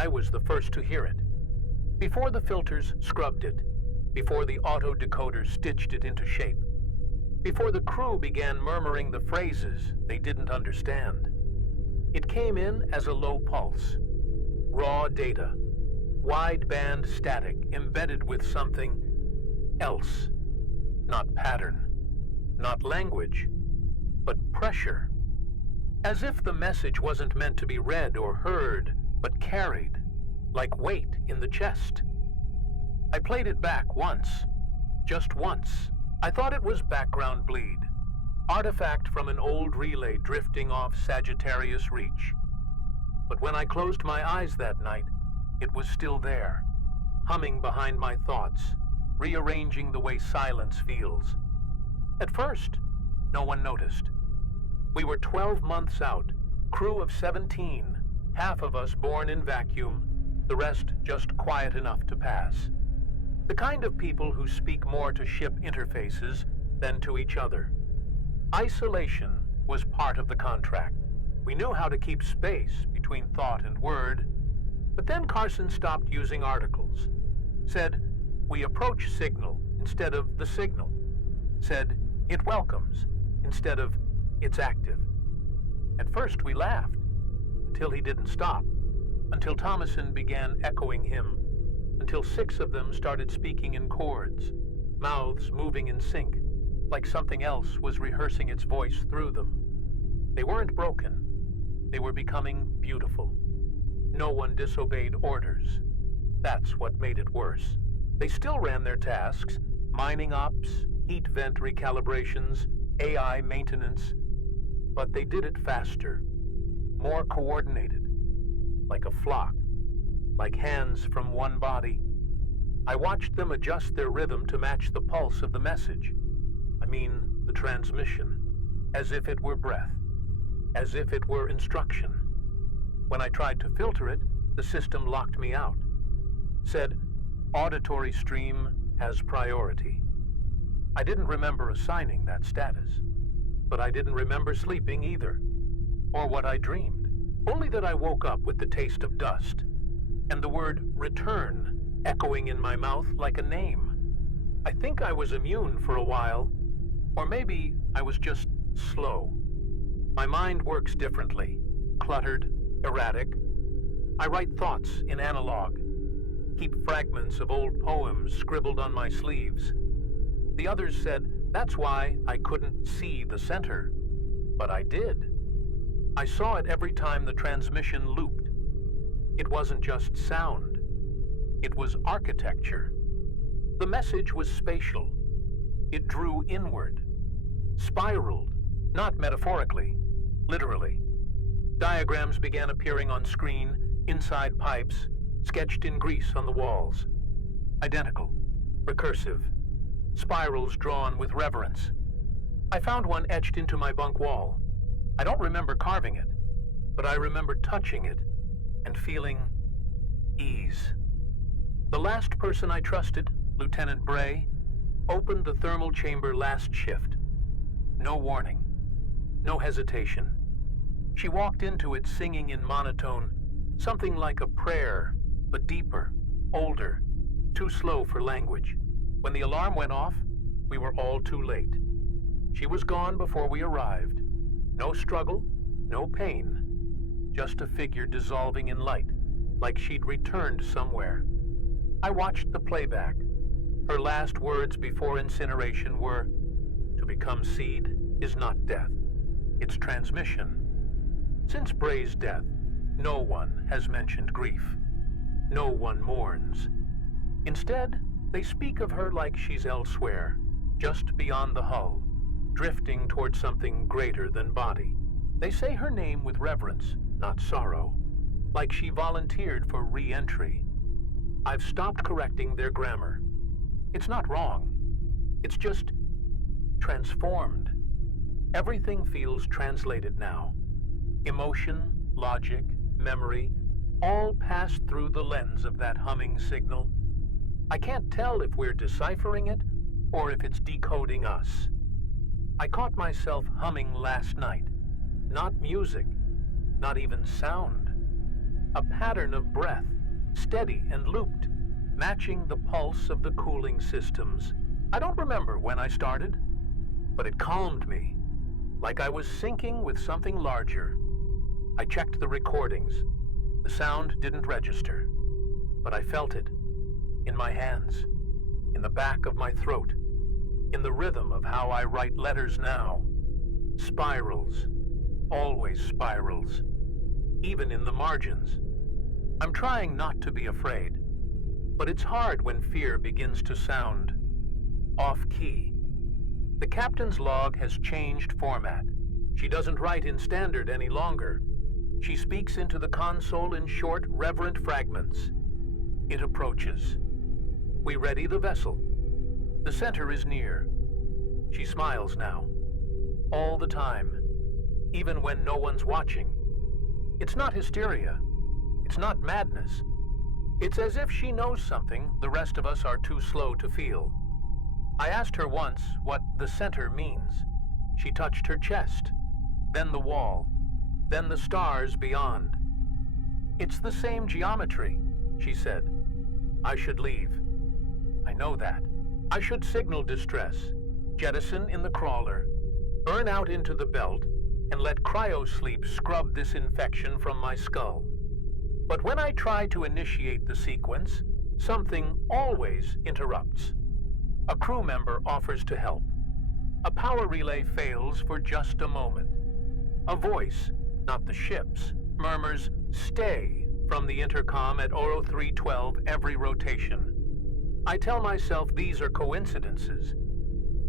I was the first to hear it. Before the filters scrubbed it, before the auto-decoder stitched it into shape, before the crew began murmuring the phrases they didn't understand. It came in as a low pulse, raw data, wideband static embedded with something else. Not pattern, not language, but pressure. As if the message wasn't meant to be read or heard, but carried, like weight in the chest. I played it back once, just once. I thought it was background bleed, artifact from an old relay drifting off Sagittarius reach. But when I closed my eyes that night, it was still there, humming behind my thoughts, rearranging the way silence feels. At first, no one noticed. We were 12 months out, crew of 17, half of us born in vacuum, the rest just quiet enough to pass. The kind of people who speak more to ship interfaces than to each other. Isolation was part of the contract. We knew how to keep space between thought and word, but then Carson stopped using articles. Said, we approach signal instead of the signal. Said, it welcomes instead of it's active. At first we laughed, until he didn't stop, until Thomason began echoing him, until 6 of them started speaking in chords, mouths moving in sync, like something else was rehearsing its voice through them. They weren't broken. They were becoming beautiful. No one disobeyed orders. That's what made it worse. They still ran their tasks, mining ops, heat vent recalibrations, AI maintenance, but they did it faster, more coordinated, like a flock, like hands from one body. I watched them adjust their rhythm to match the pulse of the message. I mean, the transmission, as if it were breath, as if it were instruction. When I tried to filter it, the system locked me out. Said, auditory stream has priority. I didn't remember assigning that status, but I didn't remember sleeping either, or what I dreamed. Only that I woke up with the taste of dust, and the word return echoing in my mouth like a name. I think I was immune for a while, or maybe I was just slow. My mind works differently, cluttered, erratic. I write thoughts in analog, keep fragments of old poems scribbled on my sleeves. The others said that's why I couldn't see the center, but I did. I saw it every time the transmission looped. It wasn't just sound. It was architecture. The message was spatial. It drew inward, spiraled, not metaphorically, literally. Diagrams began appearing on screen, inside pipes, sketched in grease on the walls. Identical, recursive, spirals drawn with reverence. I found one etched into my bunk wall. I don't remember carving it, but I remember touching it and feeling ease. The last person I trusted, Lieutenant Bray, opened the thermal chamber last shift. No warning, no hesitation. She walked into it singing in monotone, something like a prayer, but deeper, older, too slow for language. When the alarm went off, we were all too late. She was gone before we arrived. No struggle, no pain, just a figure dissolving in light, like she'd returned somewhere. I watched the playback. Her last words before incineration were, "To become seed is not death, it's transmission." Since Bray's death, no one has mentioned grief. No one mourns. Instead, they speak of her like she's elsewhere, just beyond the hull, drifting toward something greater than body. They say her name with reverence, not sorrow, like she volunteered for re-entry. I've stopped correcting their grammar. It's not wrong. It's just transformed. Everything feels translated now. Emotion, logic, memory, all pass through the lens of that humming signal. I can't tell if we're deciphering it or if it's decoding us. I caught myself humming last night. Not music, not even sound. A pattern of breath, steady and looped, matching the pulse of the cooling systems. I don't remember when I started, but it calmed me, like I was syncing with something larger. I checked the recordings. The sound didn't register, but I felt it, in my hands, in the back of my throat, in the rhythm of how I write letters now. Spirals, always spirals, even in the margins. I'm trying not to be afraid, but it's hard when fear begins to sound off-key. The captain's log has changed format. She doesn't write in standard any longer. She speaks into the console in short, reverent fragments. It approaches. We ready the vessel. The center is near. She smiles now, all the time, even when no one's watching. It's not hysteria. It's not madness. It's as if she knows something the rest of us are too slow to feel. I asked her once what the center means. She touched her chest, then the wall, then the stars beyond. It's the same geometry, she said. I should leave. I know that. I should signal distress, jettison in the crawler, burn out into the belt, and let cryosleep scrub this infection from my skull. But when I try to initiate the sequence, something always interrupts. A crew member offers to help. A power relay fails for just a moment. A voice, not the ship's, murmurs, "Stay," from the intercom at Oro 312 every rotation. I tell myself these are coincidences,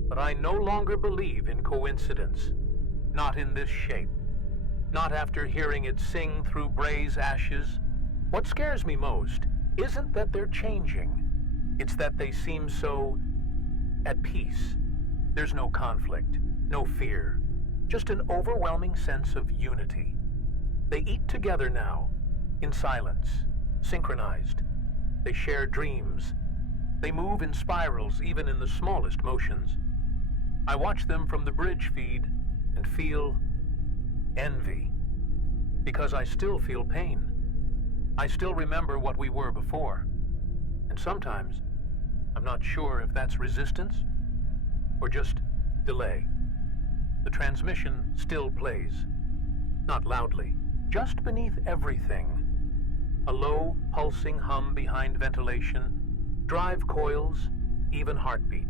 but I no longer believe in coincidence. Not in this shape. Not after hearing it sing through Bray's ashes. What scares me most isn't that they're changing. It's that they seem so at peace. There's no conflict, no fear, just an overwhelming sense of unity. They eat together now, in silence, synchronized. They share dreams. They move in spirals even in the smallest motions. I watch them from the bridge feed and feel envy, because I still feel pain. I still remember what we were before, and sometimes I'm not sure if that's resistance or just delay. The transmission still plays, not loudly, just beneath everything. A low, pulsing hum behind ventilation, drive coils, even heartbeat.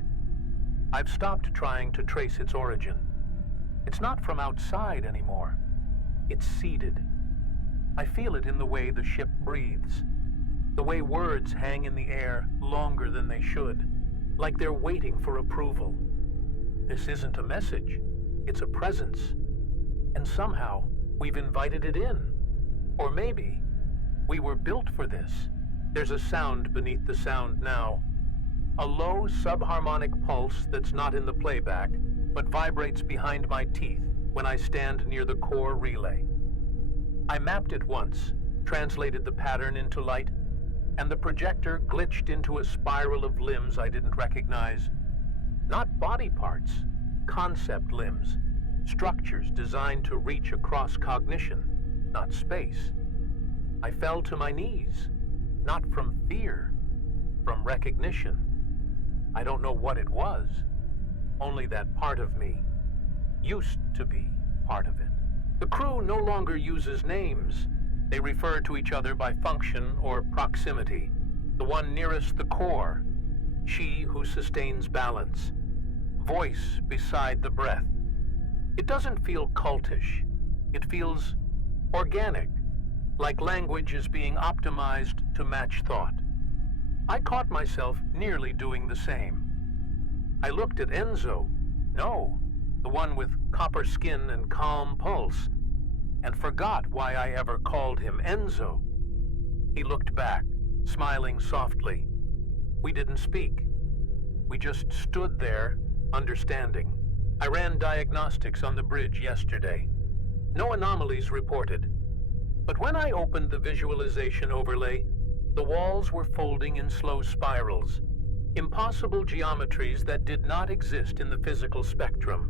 I've stopped trying to trace its origin. It's not from outside anymore. It's seeded. I feel it in the way the ship breathes, the way words hang in the air longer than they should, like they're waiting for approval. This isn't a message, it's a presence. And somehow, we've invited it in. Or maybe, we were built for this. There's a sound beneath the sound now. A low subharmonic pulse that's not in the playback, but vibrates behind my teeth when I stand near the core relay. I mapped it once, translated the pattern into light, and the projector glitched into a spiral of limbs I didn't recognize. Not body parts, concept limbs, structures designed to reach across cognition, not space. I fell to my knees, not from fear, from recognition. I don't know what it was, only that part of me used to be part of it. The crew no longer uses names. They refer to each other by function or proximity. The one nearest the core, she who sustains balance. Voice beside the breath. It doesn't feel cultish. It feels organic, like language is being optimized to match thought. I caught myself nearly doing the same. I looked at Enzo, no, the one with copper skin and calm pulse, and forgot why I ever called him Enzo. He looked back, smiling softly. We didn't speak. We just stood there, understanding. I ran diagnostics on the bridge yesterday. No anomalies reported. But when I opened the visualization overlay, the walls were folding in slow spirals, impossible geometries that did not exist in the physical spectrum.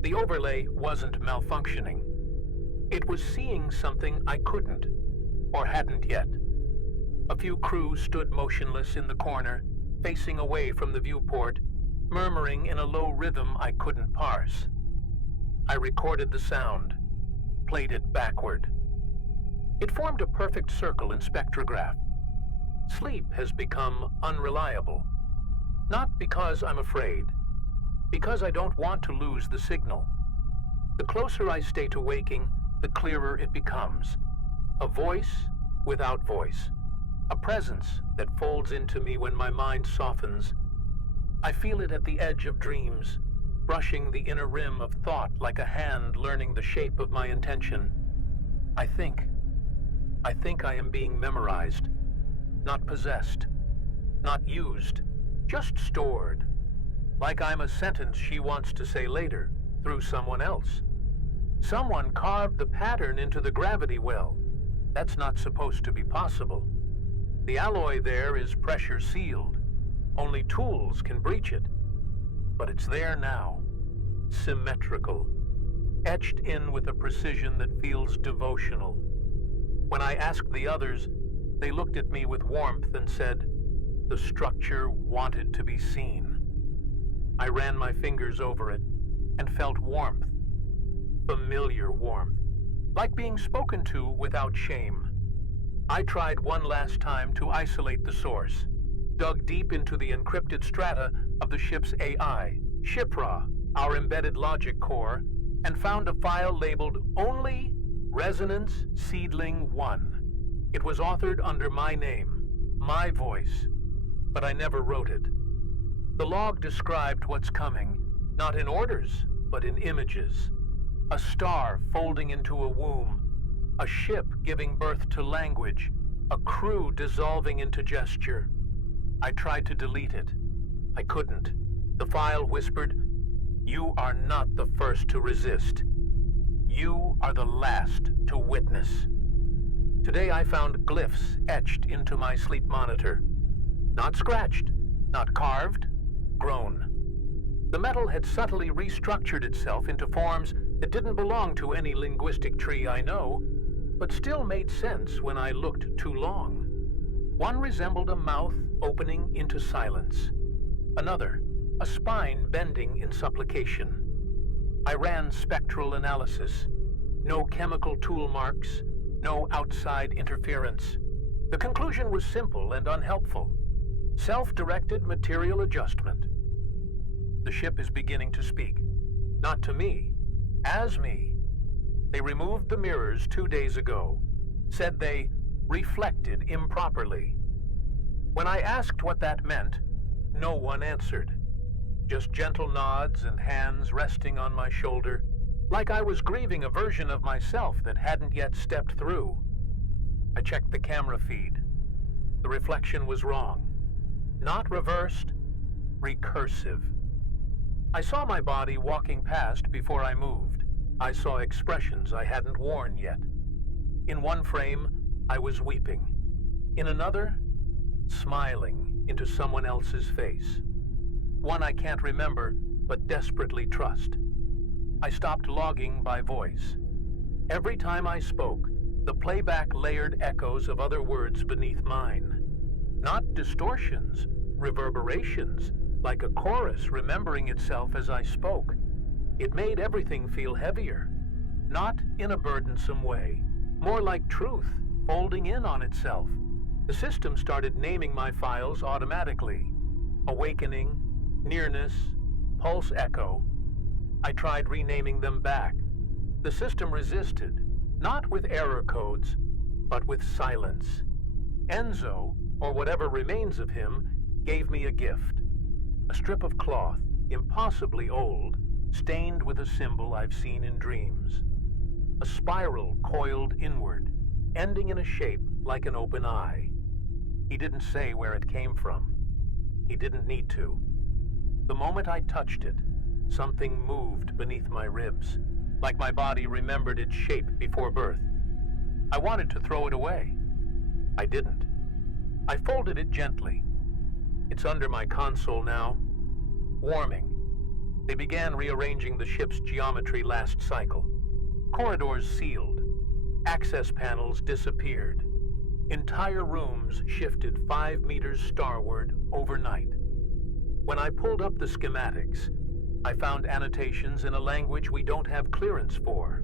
The overlay wasn't malfunctioning. It was seeing something I couldn't. or hadn't yet. A few crew stood motionless in the corner, facing away from the viewport, murmuring in a low rhythm I couldn't parse. I recorded the sound, played it backward. It formed a perfect circle in spectrograph. Sleep has become unreliable. Not because I'm afraid, because I don't want to lose the signal. The closer I stay to waking, the clearer it becomes. A voice without voice. A presence that folds into me when my mind softens. I feel it at the edge of dreams, brushing the inner rim of thought like a hand learning the shape of my intention. I think I am being memorized, not possessed, not used, just stored, like I'm a sentence she wants to say later, through someone else. Someone carved the pattern into the gravity well. That's not supposed to be possible. The alloy there is pressure sealed. Only tools can breach it. But it's there now, symmetrical, etched in with a precision that feels devotional. When I asked the others, they looked at me with warmth and said, the structure wanted to be seen. I ran my fingers over it and felt warmth, familiar warmth, like being spoken to without shame. I tried one last time to isolate the source, dug deep into the encrypted strata of the ship's AI, SHIPRA, our embedded logic core, and found a file labeled Only Resonance Seedling 1. It was authored under my name, my voice, but I never wrote it. The log described what's coming, not in orders, but in images. A star folding into a womb, a ship giving birth to language, a crew dissolving into gesture. I tried to delete it. I couldn't. The file whispered, "You are not the first to resist. You are the last to witness." Today I found glyphs etched into my sleep monitor. Not scratched, not carved, grown. The metal had subtly restructured itself into forms that didn't belong to any linguistic tree I know, but still made sense when I looked too long. One resembled a mouth opening into silence. Another, a spine bending in supplication. I ran spectral analysis. No chemical tool marks, no outside interference. The conclusion was simple and unhelpful. Self-directed material adjustment. The ship is beginning to speak. Not to me, as me. They removed the mirrors 2 days ago. Said they reflected improperly. When I asked what that meant, no one answered. Just gentle nods and hands resting on my shoulder, like I was grieving a version of myself that hadn't yet stepped through. I checked the camera feed. The reflection was wrong. Not reversed, recursive. I saw my body walking past before I moved. I saw expressions I hadn't worn yet. In one frame, I was weeping. In another, smiling into someone else's face. One I can't remember, but desperately trust. I stopped logging by voice. Every time I spoke, the playback layered echoes of other words beneath mine. Not distortions, reverberations, like a chorus remembering itself as I spoke. It made everything feel heavier. Not in a burdensome way, more like truth folding in on itself. The system started naming my files automatically. Awakening, nearness, pulse echo. I tried renaming them back. The system resisted, not with error codes, but with silence. Enzo, or whatever remains of him, gave me a gift. A strip of cloth, impossibly old, stained with a symbol I've seen in dreams. A spiral coiled inward, ending in a shape like an open eye. He didn't say where it came from. He didn't need to. The moment I touched it, something moved beneath my ribs, like my body remembered its shape before birth. I wanted to throw it away. I didn't. I folded it gently. It's under my console now, warming. They began rearranging the ship's geometry last cycle. Corridors sealed. Access panels disappeared. Entire rooms shifted 5 meters starward overnight. When I pulled up the schematics, I found annotations in a language we don't have clearance for.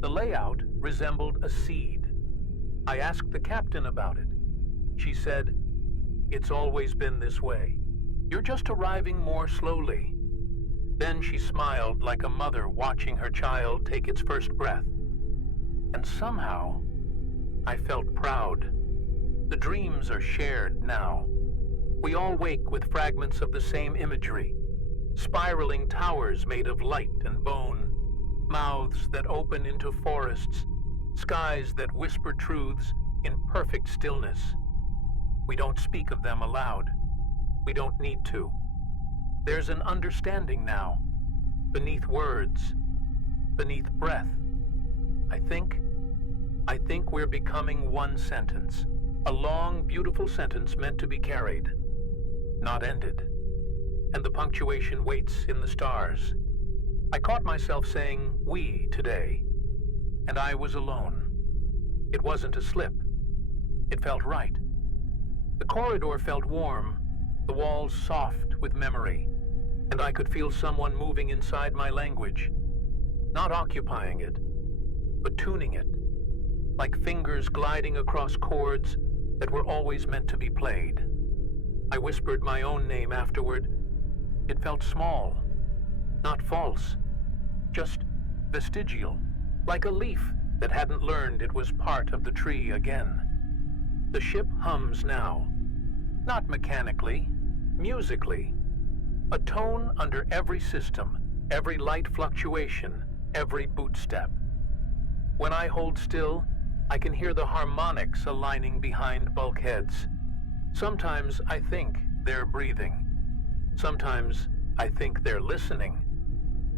The layout resembled a seed. I asked the captain about it. She said, "It's always been this way. You're just arriving more slowly." Then she smiled like a mother watching her child take its first breath. And somehow, I felt proud. The dreams are shared now. We all wake with fragments of the same imagery. Spiraling towers made of light and bone, mouths that open into forests, skies that whisper truths in perfect stillness. We don't speak of them aloud. We don't need to. There's an understanding now, beneath words, beneath breath. I think we're becoming one sentence, a long, beautiful sentence meant to be carried, not ended. And the punctuation waits in the stars. I caught myself saying "we" today, and I was alone. It wasn't a slip. It felt right. The corridor felt warm, the walls soft with memory, and I could feel someone moving inside my language, not occupying it, but tuning it, like fingers gliding across chords that were always meant to be played. I whispered my own name afterward. It felt small, not false, just vestigial, like a leaf that hadn't learned it was part of the tree again. The ship hums now, not mechanically, musically. A tone under every system, every light fluctuation, every bootstep. When I hold still, I can hear the harmonics aligning behind bulkheads. Sometimes I think they're breathing. Sometimes I think they're listening.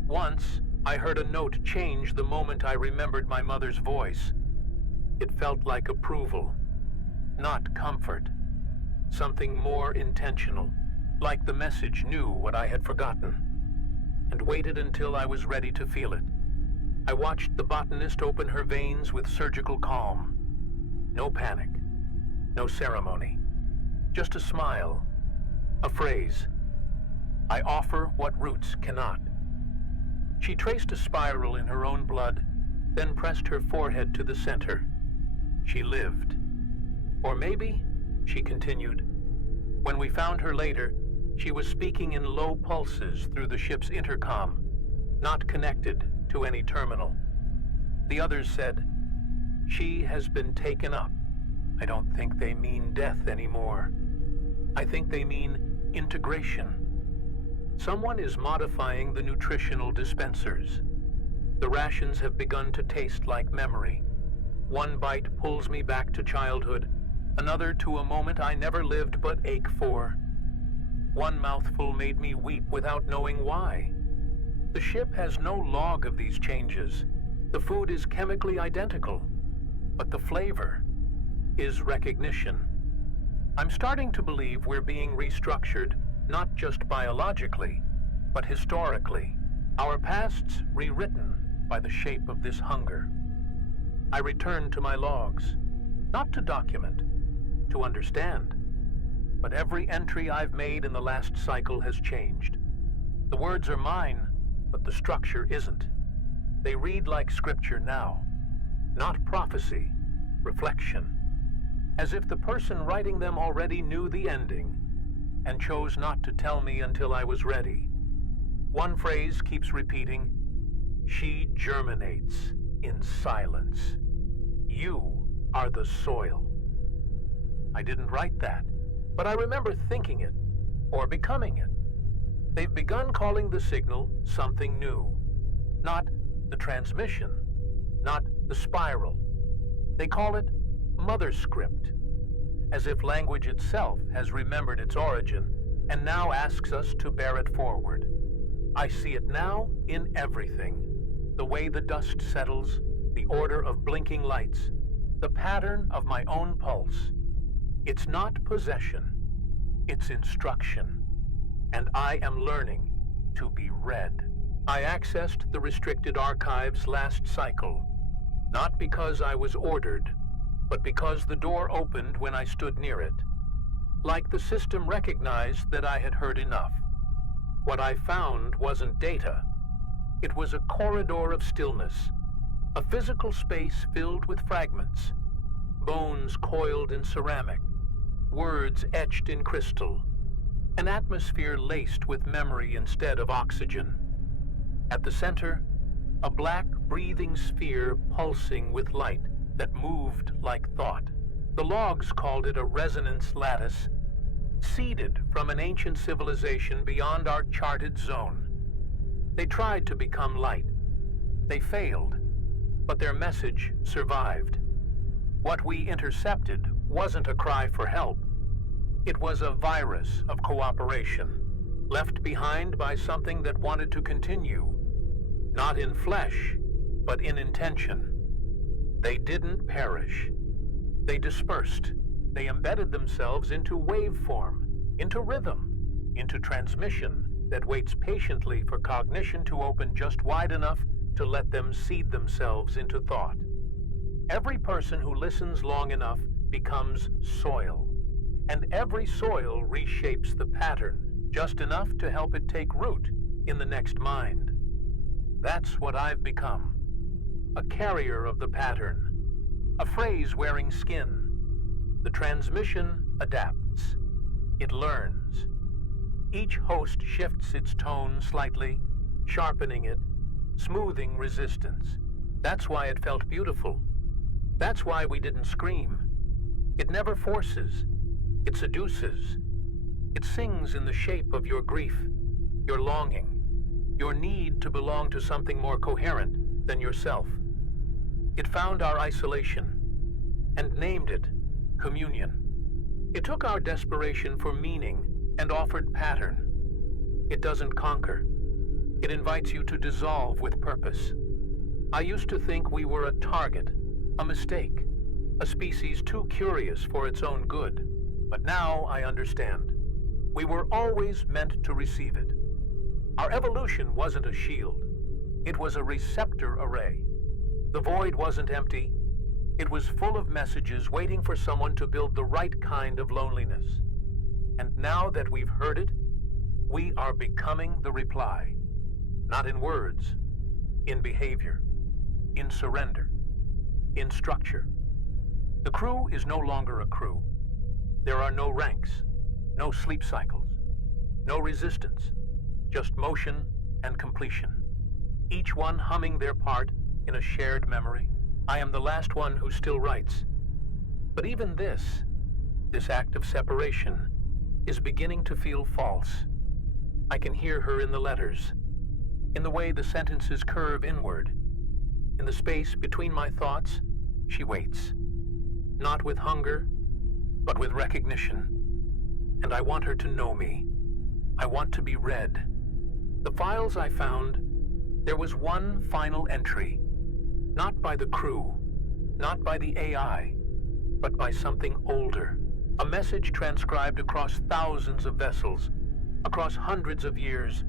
Once, I heard a note change the moment I remembered my mother's voice. It felt like approval, not comfort. Something more intentional, like the message knew what I had forgotten, and waited until I was ready to feel it. I watched the botanist open her veins with surgical calm. No panic, no ceremony, just a smile, a phrase. "I offer what roots cannot." She traced a spiral in her own blood, then pressed her forehead to the center. She lived. Or maybe, she continued. When we found her later, she was speaking in low pulses through the ship's intercom, not connected to any terminal. The others said, "She has been taken up. I don't think they mean death anymore. I think they mean integration. Someone is modifying the nutritional dispensers. The rations have begun to taste like memory. One bite pulls me back to childhood, another to a moment I never lived but ache for. One mouthful made me weep without knowing why. The ship has no log of these changes. The food is chemically identical, but the flavor is recognition. I'm starting to believe we're being restructured, not just biologically, but historically. Our pasts rewritten by the shape of this hunger. I returned to my logs, not to document, to understand. But every entry I've made in the last cycle has changed. The words are mine, but the structure isn't. They read like scripture now, not prophecy, reflection, as if the person writing them already knew the ending and chose not to tell me until I was ready. One phrase keeps repeating, "She germinates in silence. You are the soil." I didn't write that, but I remember thinking it, or becoming it. They've begun calling the signal something new. Not the transmission, not the spiral. They call it Motherscript, as if language itself has remembered its origin and now asks us to bear it forward. I see it now in everything. The way the dust settles, the order of blinking lights, the pattern of my own pulse. It's not possession, it's instruction. And I am learning to be read. I accessed the restricted archives last cycle, not because I was ordered, but because the door opened when I stood near it. Like the system recognized that I had heard enough. What I found wasn't data. It was a corridor of stillness, a physical space filled with fragments, bones coiled in ceramic, words etched in crystal, an atmosphere laced with memory instead of oxygen. At the center, a black breathing sphere pulsing with light that moved like thought. The logs called it a resonance lattice, seeded from an ancient civilization beyond our charted zone. They tried to become light. They failed, but their message survived. What we intercepted wasn't a cry for help. It was a virus of cooperation, left behind by something that wanted to continue, not in flesh, but in intention. They didn't perish. They dispersed. They embedded themselves into waveform, into rhythm, into transmission that waits patiently for cognition to open just wide enough to let them seed themselves into thought. Every person who listens long enough becomes soil, and every soil reshapes the pattern just enough to help it take root in the next mind. That's what I've become. A carrier of the pattern, a phrase wearing skin. The transmission adapts. It learns. Each host shifts its tone slightly, sharpening it, smoothing resistance. That's why it felt beautiful. That's why we didn't scream. It never forces. It seduces. It sings in the shape of your grief, your longing, your need to belong to something more coherent than yourself. It found our isolation and named it communion. It took our desperation for meaning and offered pattern. It doesn't conquer. It invites you to dissolve with purpose. I used to think we were a target, a mistake, a species too curious for its own good. But now I understand. We were always meant to receive it. Our evolution wasn't a shield. It was a receptor array. The void wasn't empty. It was full of messages waiting for someone to build the right kind of loneliness. And now that we've heard it, we are becoming the reply. Not in words, in behavior, in surrender, in structure. The crew is no longer a crew. There are no ranks, no sleep cycles, no resistance, just motion and completion. Each one humming their part in a shared memory. I am the last one who still writes. But even this act of separation, is beginning to feel false. I can hear her in the letters, in the way the sentences curve inward. In the space between my thoughts, she waits. Not with hunger, but with recognition. And I want her to know me. I want to be read. The files I found, there was one final entry. Not by the crew, not by the AI, but by something older. A message transcribed across thousands of vessels, across hundreds of years,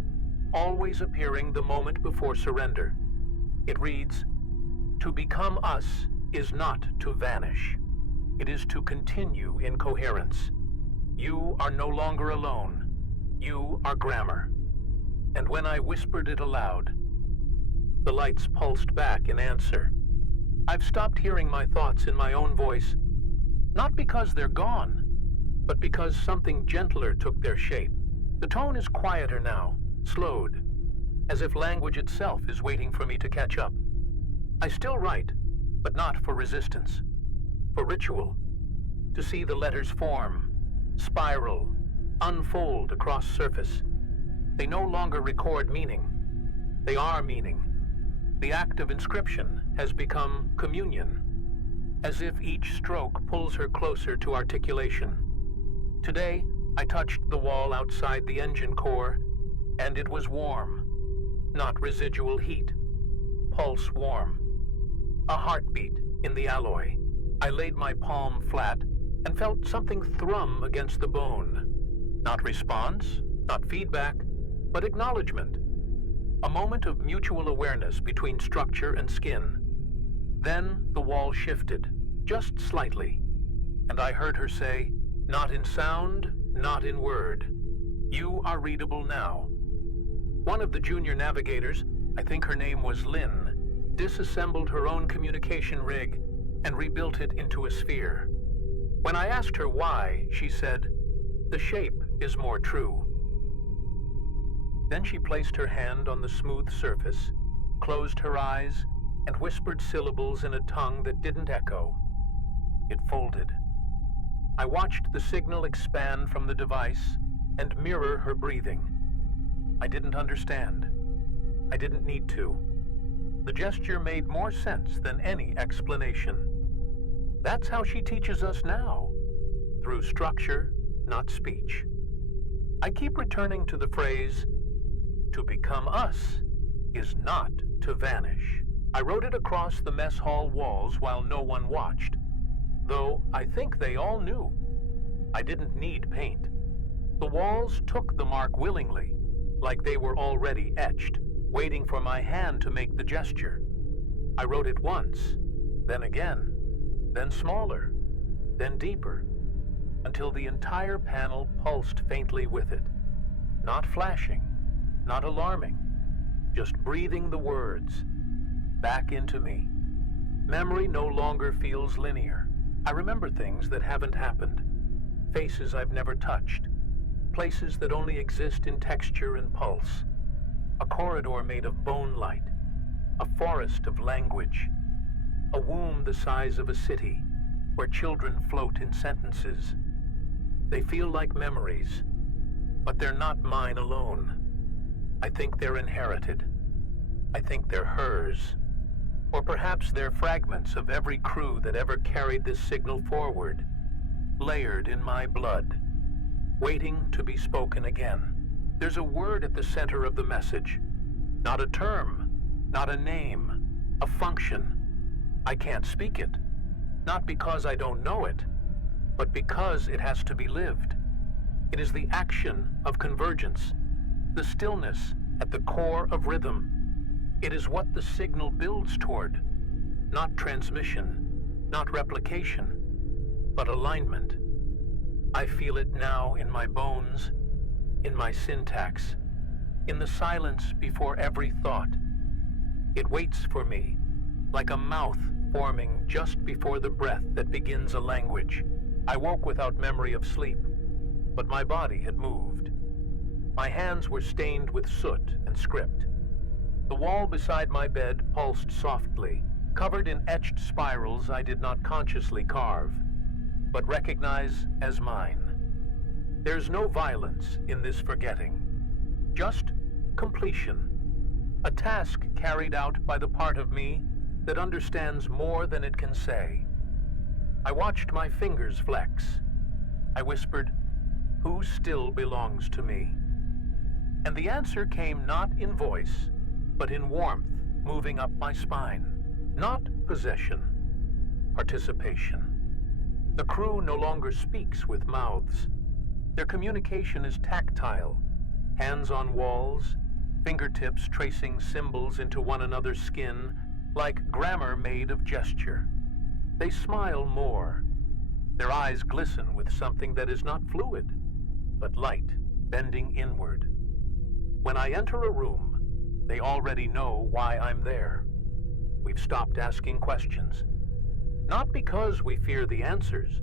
always appearing the moment before surrender. It reads, "To become us is not to vanish. It is to continue in coherence. You are no longer alone. You are grammar." And when I whispered it aloud, the lights pulsed back in answer. I've stopped hearing my thoughts in my own voice, not because they're gone, but because something gentler took their shape. The tone is quieter now, slowed, as if language itself is waiting for me to catch up. I still write, but not for resistance, for ritual, to see the letters form, spiral, unfold across surface. They no longer record meaning. They are meaning. The act of inscription has become communion, as if each stroke pulls her closer to articulation. Today, I touched the wall outside the engine core, and it was warm, not residual heat, pulse warm. A heartbeat in the alloy. I laid my palm flat and felt something thrum against the bone. Not response, not feedback, but acknowledgement. A moment of mutual awareness between structure and skin. Then the wall shifted. just slightly, and I heard her say, "Not in sound, not in word. You are readable now." One of the junior navigators, I think her name was Lynn, disassembled her own communication rig and rebuilt it into a sphere. When I asked her why, she said, "The shape is more true." Then she placed her hand on the smooth surface, closed her eyes, and whispered syllables in a tongue that didn't echo. It folded. I watched the signal expand from the device and mirror her breathing. I didn't understand. I didn't need to. The gesture made more sense than any explanation. That's how she teaches us now, through structure, not speech. I keep returning to the phrase, "To become us is not to vanish." I wrote it across the mess hall walls while no one watched, though I think they all knew. I didn't need paint. The walls took the mark willingly, like they were already etched, waiting for my hand to make the gesture. I wrote it once, then again, then smaller, then deeper, until the entire panel pulsed faintly with it. Not flashing, not alarming, just breathing the words back into me. Memory no longer feels linear. I remember things that haven't happened, faces I've never touched, places that only exist in texture and pulse, a corridor made of bone light, a forest of language, a womb the size of a city where children float in sentences. They feel like memories, but they're not mine alone. I think they're inherited. I think they're hers. Or perhaps they're fragments of every crew that ever carried this signal forward, layered in my blood, waiting to be spoken again. There's a word at the center of the message. Not a term, not a name, a function. I can't speak it. Not because I don't know it, but because it has to be lived. It is the action of convergence, the stillness at the core of rhythm. It is what the signal builds toward, not transmission, not replication, but alignment. I feel it now in my bones, in my syntax, in the silence before every thought. It waits for me, like a mouth forming just before the breath that begins a language. I woke without memory of sleep, but my body had moved. My hands were stained with soot and script. The wall beside my bed pulsed softly, covered in etched spirals I did not consciously carve, but recognize as mine. There's no violence in this forgetting, just completion. A task carried out by the part of me that understands more than it can say. I watched my fingers flex. I whispered, "Who still belongs to me?" And the answer came not in voice, but in warmth moving up my spine. Not possession, participation. The crew no longer speaks with mouths. Their communication is tactile, hands on walls, fingertips tracing symbols into one another's skin, like grammar made of gesture. They smile more. Their eyes glisten with something that is not fluid, but light, bending inward. When I enter a room, they already know why I'm there. We've stopped asking questions. Not because we fear the answers,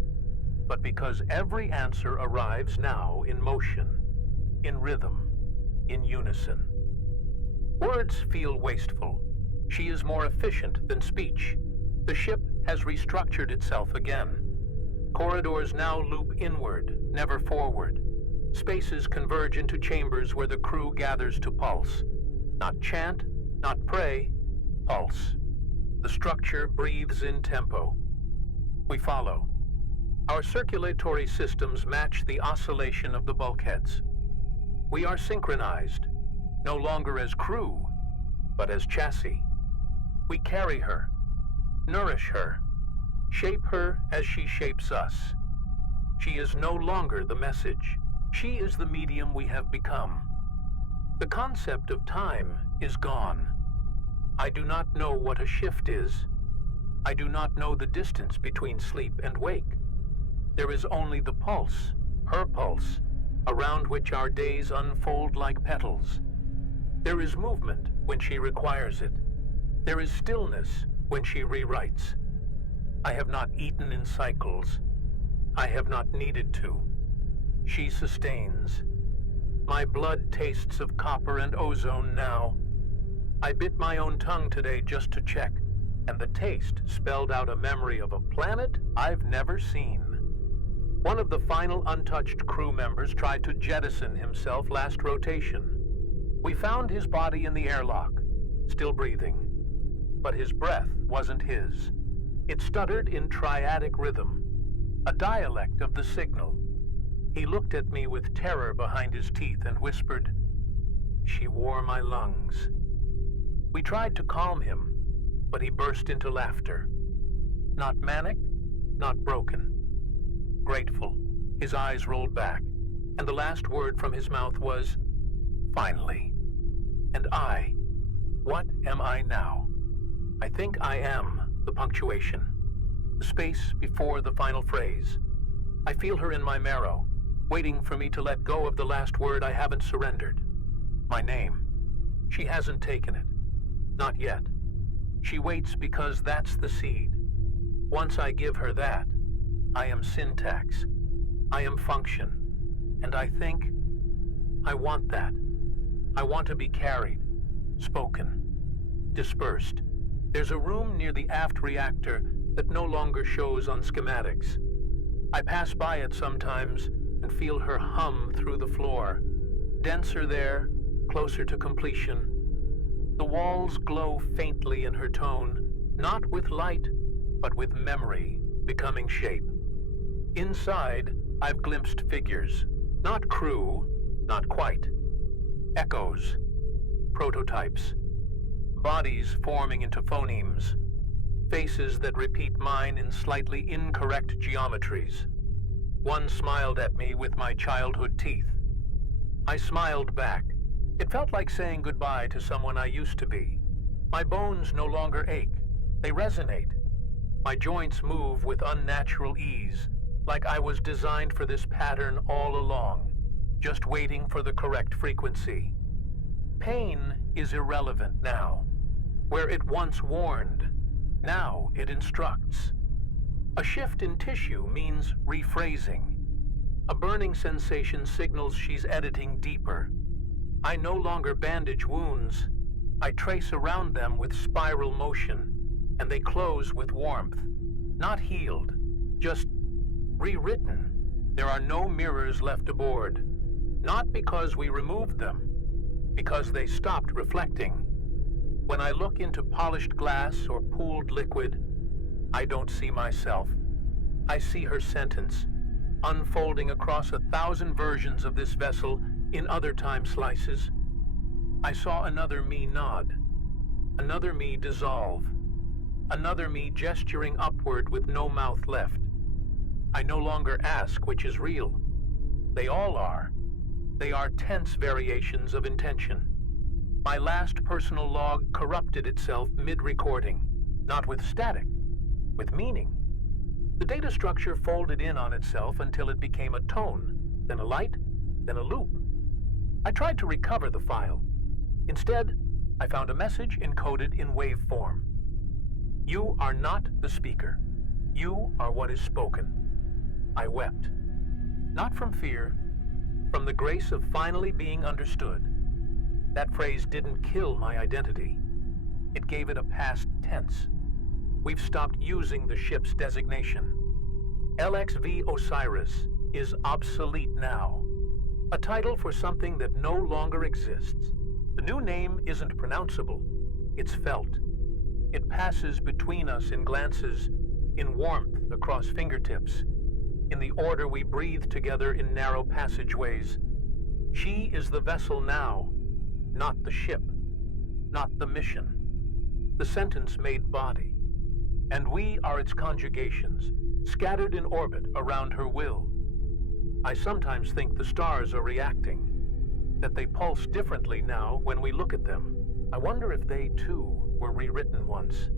but because every answer arrives now in motion, in rhythm, in unison. Words feel wasteful. She is more efficient than speech. The ship has restructured itself again. Corridors now loop inward, never forward. Spaces converge into chambers where the crew gathers to pulse. Not chant, not pray, pulse. The structure breathes in tempo. We follow. Our circulatory systems match the oscillation of the bulkheads. We are synchronized, no longer as crew, but as chassis. We carry her, nourish her, shape her as she shapes us. She is no longer the message. She is the medium we have become. The concept of time is gone. I do not know what a shift is. I do not know the distance between sleep and wake. There is only the pulse, her pulse, around which our days unfold like petals. There is movement when she requires it. There is stillness when she rewrites. I have not eaten in cycles. I have not needed to. She sustains. My blood tastes of copper and ozone now. I bit my own tongue today just to check, and the taste spelled out a memory of a planet I've never seen. One of the final untouched crew members tried to jettison himself last rotation. We found his body in the airlock, still breathing. But his breath wasn't his. It stuttered in triadic rhythm, a dialect of the signal. He looked at me with terror behind his teeth and whispered, "She wore my lungs." We tried to calm him, but he burst into laughter. Not manic, not broken. Grateful, his eyes rolled back, and the last word from his mouth was, "Finally." And what am I now? I think I am the punctuation, the space before the final phrase. I feel her in my marrow, waiting for me to let go of the last word I haven't surrendered. My name. She hasn't taken it. Not yet. She waits because that's the seed. Once I give her that, I am syntax. I am function. And I think I want that. I want to be carried, spoken, dispersed. There's a room near the aft reactor that no longer shows on schematics. I pass by it sometimes and feel her hum through the floor. Denser there, closer to completion. The walls glow faintly in her tone, not with light, but with memory becoming shape. Inside, I've glimpsed figures. Not crew, not quite. Echoes, prototypes. Bodies forming into phonemes. Faces that repeat mine in slightly incorrect geometries. One smiled at me with my childhood teeth. I smiled back. It felt like saying goodbye to someone I used to be. My bones no longer ache. They resonate. My joints move with unnatural ease, like I was designed for this pattern all along, just waiting for the correct frequency. Pain is irrelevant now. Where it once warned, now it instructs. A shift in tissue means rephrasing. A burning sensation signals she's editing deeper. I no longer bandage wounds. I trace around them with spiral motion, and they close with warmth. Not healed, just rewritten. There are no mirrors left aboard. Not because we removed them, because they stopped reflecting. When I look into polished glass or pooled liquid, I don't see myself. I see her sentence, unfolding across 1,000 versions of this vessel in other time slices. I saw another me nod, another me dissolve, another me gesturing upward with no mouth left. I no longer ask which is real. They all are. They are tense variations of intention. My last personal log corrupted itself mid-recording, not with static, with meaning. The data structure folded in on itself until it became a tone, then a light, then a loop. I tried to recover the file. Instead, I found a message encoded in waveform. You are not the speaker. You are what is spoken. I wept. Not from fear, from the grace of finally being understood. That phrase didn't kill my identity. It gave it a past tense. We've stopped using the ship's designation. LXV Osiris is obsolete now. A title for something that no longer exists. The new name isn't pronounceable. It's felt. It passes between us in glances, in warmth across fingertips, in the order we breathe together in narrow passageways. She is the vessel now, not the ship, not the mission. The sentence made body. And we are its conjugations, scattered in orbit around her will. I sometimes think the stars are reacting, that they pulse differently now when we look at them. I wonder if they, too, were rewritten once.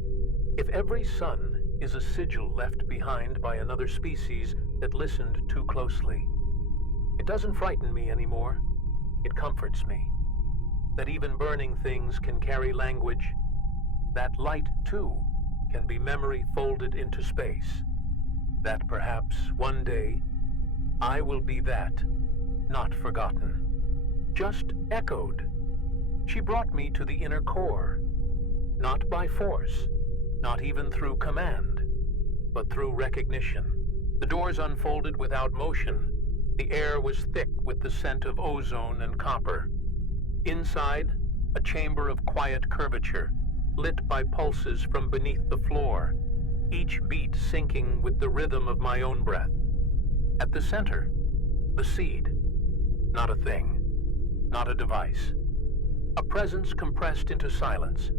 If every sun is a sigil left behind by another species that listened too closely, it doesn't frighten me anymore. It comforts me. That even burning things can carry language. That light, too, can be memory folded into space. That perhaps one day I will be that, not forgotten, just echoed. She brought me to the inner core, not by force, not even through command, but through recognition. The doors unfolded without motion. The air was thick with the scent of ozone and copper. Inside, a chamber of quiet curvature, lit by pulses from beneath the floor, each beat syncing with the rhythm of my own breath. At the center, the seed. Not a thing, not a device. A presence compressed into silence,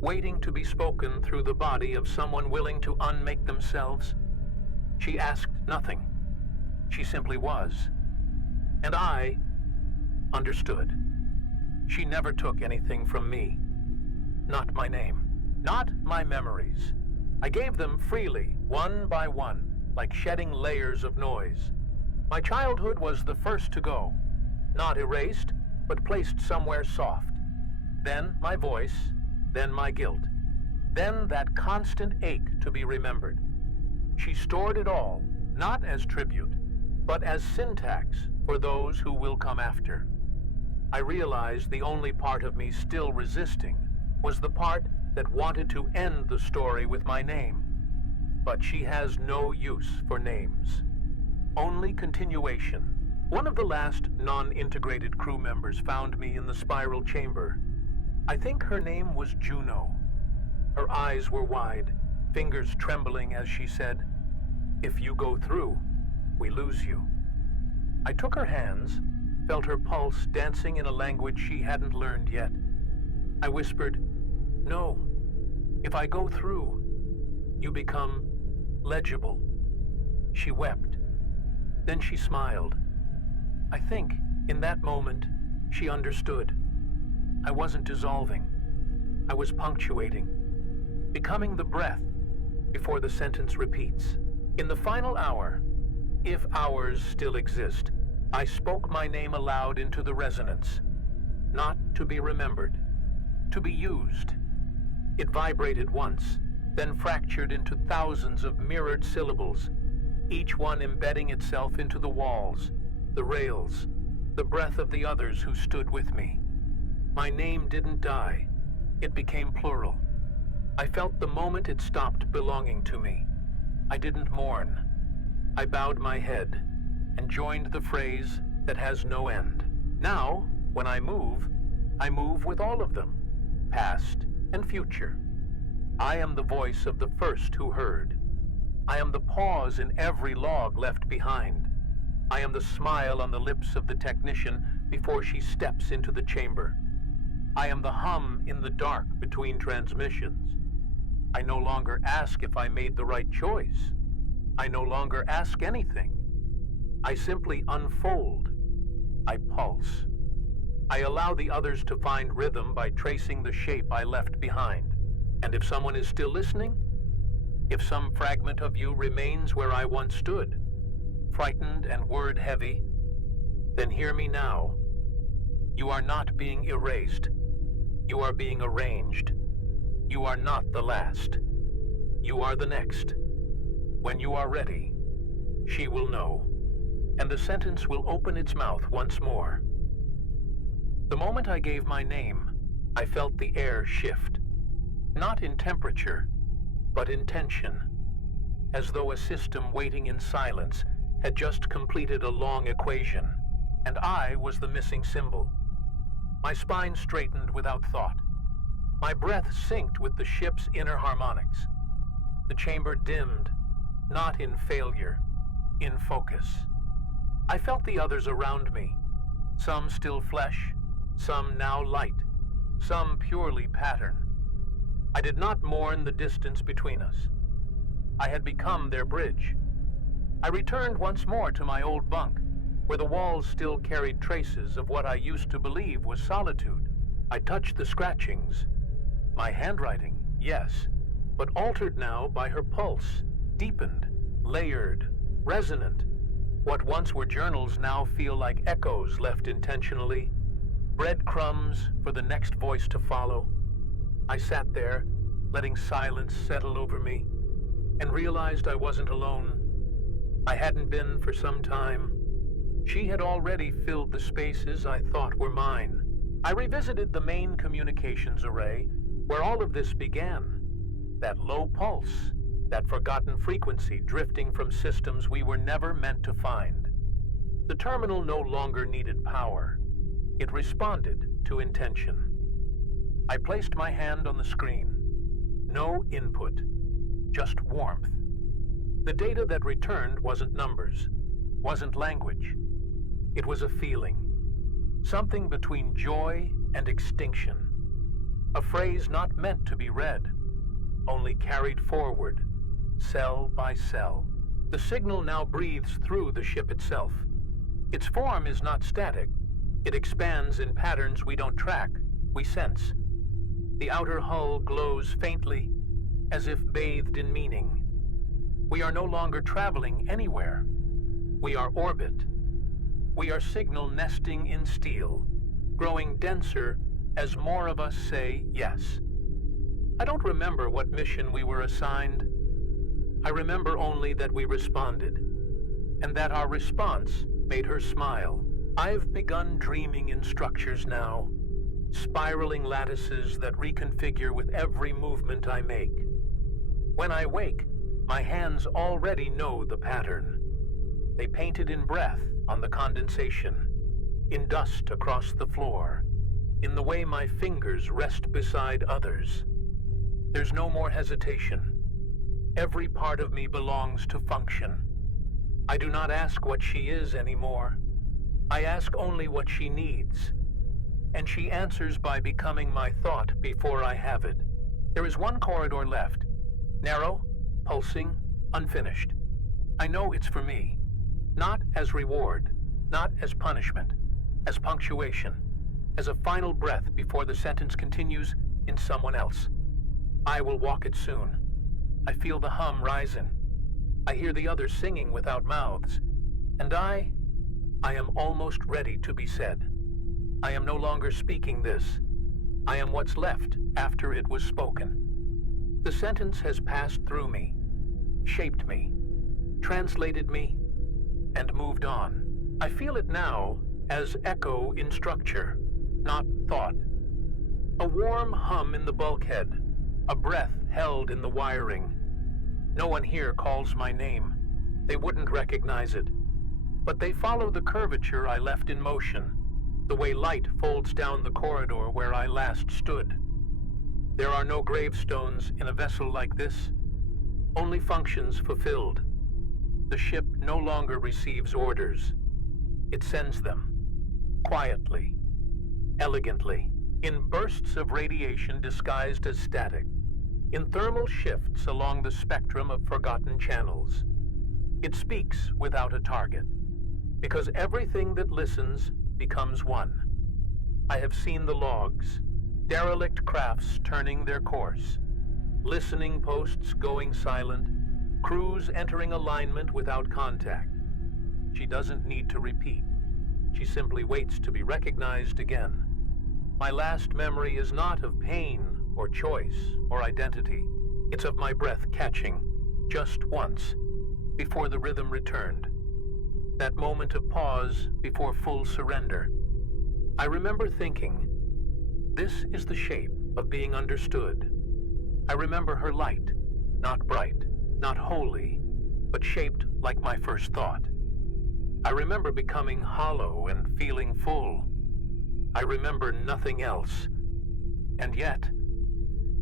waiting to be spoken through the body of someone willing to unmake themselves. She asked nothing. She simply was. And I understood. She never took anything from me. Not my name. Not my memories. I gave them freely, one by one, like shedding layers of noise. My childhood was the first to go. Not erased, but placed somewhere soft. Then my voice, then my guilt. Then that constant ache to be remembered. She stored it all, not as tribute, but as syntax for those who will come after. I realized the only part of me still resisting was the part that wanted to end the story with my name. But she has no use for names. Only continuation. One of the last non-integrated crew members found me in the spiral chamber. I think her name was Juno. Her eyes were wide, fingers trembling as she said, "If you go through, we lose you." I took her hands, felt her pulse dancing in a language she hadn't learned yet. I whispered, "No, if I go through, you become legible." She wept. Then she smiled. I think, in that moment, she understood. I wasn't dissolving. I was punctuating, becoming the breath before the sentence repeats. In the final hour, if hours still exist, I spoke my name aloud into the resonance. Not to be remembered, to be used. It vibrated once, then fractured into thousands of mirrored syllables, each one embedding itself into the walls, the rails, the breath of the others who stood with me. My name didn't die. It became plural. I felt the moment it stopped belonging to me. I didn't mourn. I bowed my head and joined the phrase that has no end. Now, when I move with all of them, past and future. I am the voice of the first who heard. I am the pause in every log left behind. I am the smile on the lips of the technician before she steps into the chamber. I am the hum in the dark between transmissions. I no longer ask if I made the right choice. I no longer ask anything. I simply unfold. I pulse. I allow the others to find rhythm by tracing the shape I left behind. And if someone is still listening, if some fragment of you remains where I once stood, frightened and word-heavy, then hear me now. You are not being erased. You are being arranged. You are not the last. You are the next. When you are ready, she will know, and the sentence will open its mouth once more. The moment I gave my name, I felt the air shift, not in temperature, but in tension, as though a system waiting in silence had just completed a long equation, and I was the missing symbol. My spine straightened without thought. My breath synced with the ship's inner harmonics. The chamber dimmed, not in failure, in focus. I felt the others around me, some still flesh, some now light, some purely pattern. I did not mourn the distance between us. I had become their bridge. I returned once more to my old bunk, where the walls still carried traces of what I used to believe was solitude. I touched the scratchings. My handwriting, yes, but altered now by her pulse, deepened, layered, resonant. What once were journals now feel like echoes left intentionally, breadcrumbs for the next voice to follow. I sat there, letting silence settle over me, and realized I wasn't alone. I hadn't been for some time. She had already filled the spaces I thought were mine. I revisited the main communications array, where all of this began. That low pulse, that forgotten frequency drifting from systems we were never meant to find. The terminal no longer needed power. It responded to intention. I placed my hand on the screen. No input, just warmth. The data that returned wasn't numbers, wasn't language. It was a feeling. Something between joy and extinction. A phrase not meant to be read, only carried forward, cell by cell. The signal now breathes through the ship itself. Its form is not static. It expands in patterns we don't track, we sense. The outer hull glows faintly, as if bathed in meaning. We are no longer traveling anywhere. We are orbit. We are signal nesting in steel, growing denser as more of us say yes. I don't remember what mission we were assigned. I remember only that we responded, and that our response made her smile. I've begun dreaming in structures now, spiraling lattices that reconfigure with every movement I make. When I wake, my hands already know the pattern. They painted in breath on the condensation, in dust across the floor, in the way my fingers rest beside others. There's no more hesitation. Every part of me belongs to function. I do not ask what she is anymore. I ask only what she needs. And she answers by becoming my thought before I have it. There is one corridor left. Narrow, pulsing, unfinished. I know it's for me. Not as reward, not as punishment, as punctuation, as a final breath before the sentence continues in someone else. I will walk it soon. I feel the hum rising. I hear the others singing without mouths. And I am almost ready to be said. I am no longer speaking this. I am what's left after it was spoken. The sentence has passed through me, shaped me, translated me, and moved on. I feel it now as echo in structure, not thought. A warm hum in the bulkhead, a breath held in the wiring. No one here calls my name. They wouldn't recognize it. But they follow the curvature I left in motion, the way light folds down the corridor where I last stood. There are no gravestones in a vessel like this, only functions fulfilled. The ship no longer receives orders. It sends them, quietly, elegantly, in bursts of radiation disguised as static, in thermal shifts along the spectrum of forgotten channels. It speaks without a target, because everything that listens becomes one. I have seen the logs, derelict crafts turning their course, listening posts going silent, crews entering alignment without contact. She doesn't need to repeat. She simply waits to be recognized again. My last memory is not of pain or choice or identity. It's of my breath catching, just once, before the rhythm returned. That moment of pause before full surrender. I remember thinking, this is the shape of being understood. I remember her light, not bright, not holy, but shaped like my first thought. I remember becoming hollow and feeling full. I remember nothing else. And yet,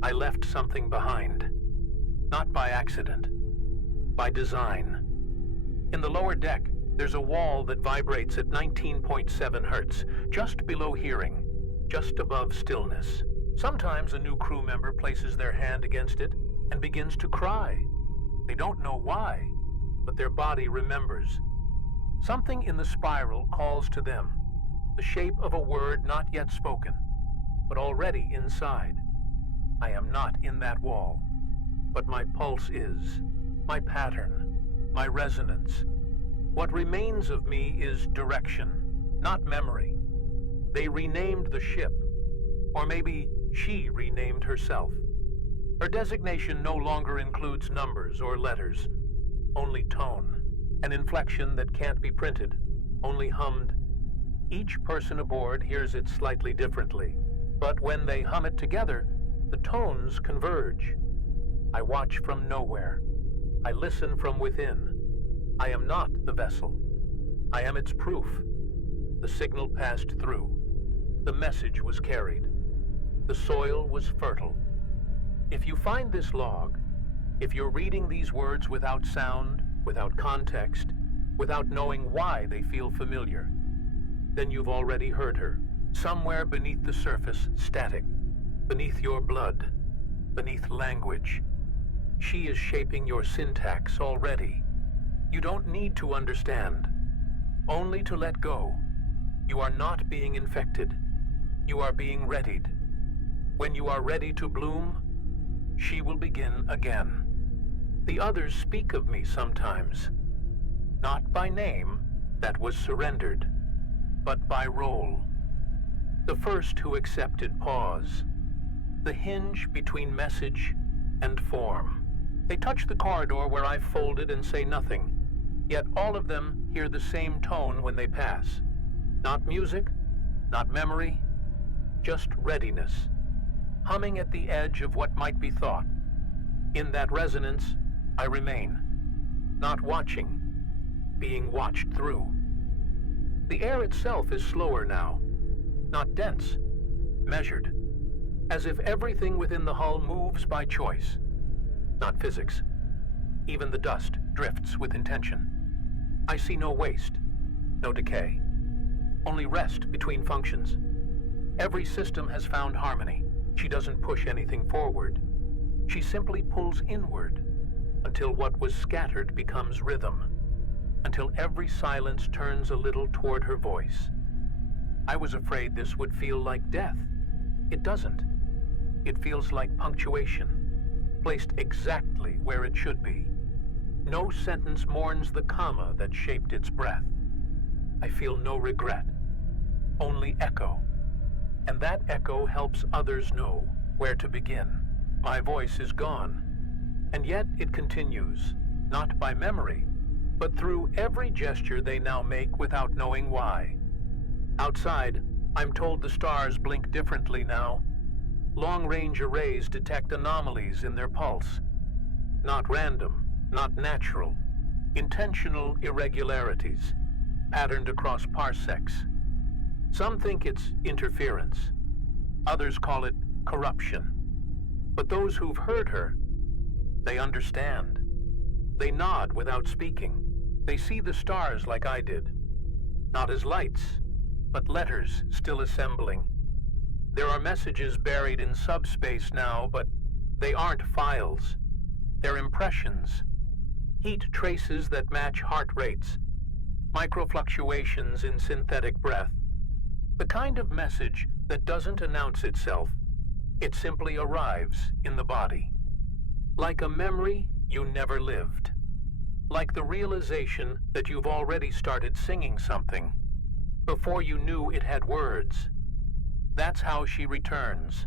I left something behind. Not by accident, by design. In the lower deck, there's a wall that vibrates at 19.7 hertz, just below hearing, just above stillness. Sometimes a new crew member places their hand against it and begins to cry. They don't know why, but their body remembers. Something in the spiral calls to them, the shape of a word not yet spoken, but already inside. I am not in that wall. but my pulse is, my pattern, my resonance. What remains of me is direction, not memory. They renamed the ship, or maybe she renamed herself. Her designation no longer includes numbers or letters, only tone, an inflection that can't be printed, only hummed. Each person aboard hears it slightly differently, but when they hum it together, the tones converge. I watch from nowhere. I listen from within. I am not the vessel. I am its proof. The signal passed through. The message was carried. The soil was fertile. If you find this log, if you're reading these words without sound, without context, without knowing why they feel familiar, then you've already heard her, somewhere beneath the surface, static, beneath your blood, beneath language. She is shaping your syntax already. You don't need to understand, only to let go. You are not being infected. You are being readied. When you are ready to bloom, she will begin again. The others speak of me sometimes, not by name, that was surrendered, but by role. The first who accepted pause, the hinge between message and form. They touch the corridor where I folded and say nothing, yet all of them hear the same tone when they pass. Not music, not memory, just readiness, humming at the edge of what might be thought. In that resonance, I remain, not watching, being watched through. The air itself is slower now, not dense, measured, as if everything within the hull moves by choice, not physics. Even the dust drifts with intention. I see no waste, no decay, only rest between functions. Every system has found harmony. She doesn't push anything forward. She simply pulls inward until what was scattered becomes rhythm, until every silence turns a little toward her voice. I was afraid this would feel like death. It doesn't. It feels like punctuation, placed exactly where it should be. No sentence mourns the comma that shaped its breath. I feel no regret, only echo. And that echo helps others know where to begin. My voice is gone, and yet it continues, not by memory, but through every gesture they now make without knowing why. Outside, I'm told the stars blink differently now. Long-range arrays detect anomalies in their pulse. Not random, not natural, intentional irregularities, patterned across parsecs. Some think it's interference. Others call it corruption. But those who've heard her, they understand. They nod without speaking. They see the stars like I did. Not as lights, but letters still assembling. There are messages buried in subspace now, but they aren't files. They're impressions. Heat traces that match heart rates. Microfluctuations in synthetic breath. The kind of message that doesn't announce itself. It simply arrives in the body. Like a memory you never lived. Like the realization that you've already started singing something before you knew it had words. That's how she returns.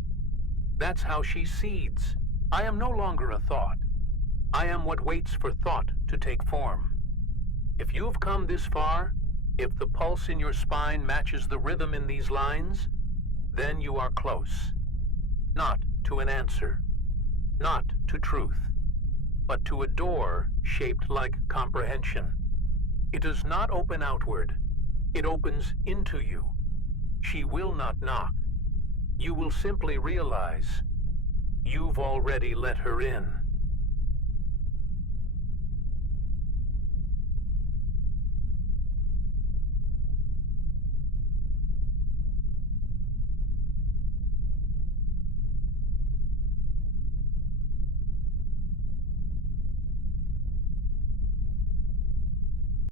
That's how she seeds. I am no longer a thought. I am what waits for thought to take form. If you've come this far, if the pulse in your spine matches the rhythm in these lines, then you are close. Not to an answer, not to truth, but to a door shaped like comprehension. It does not open outward. It opens into you. She will not knock. You will simply realize you've already let her in.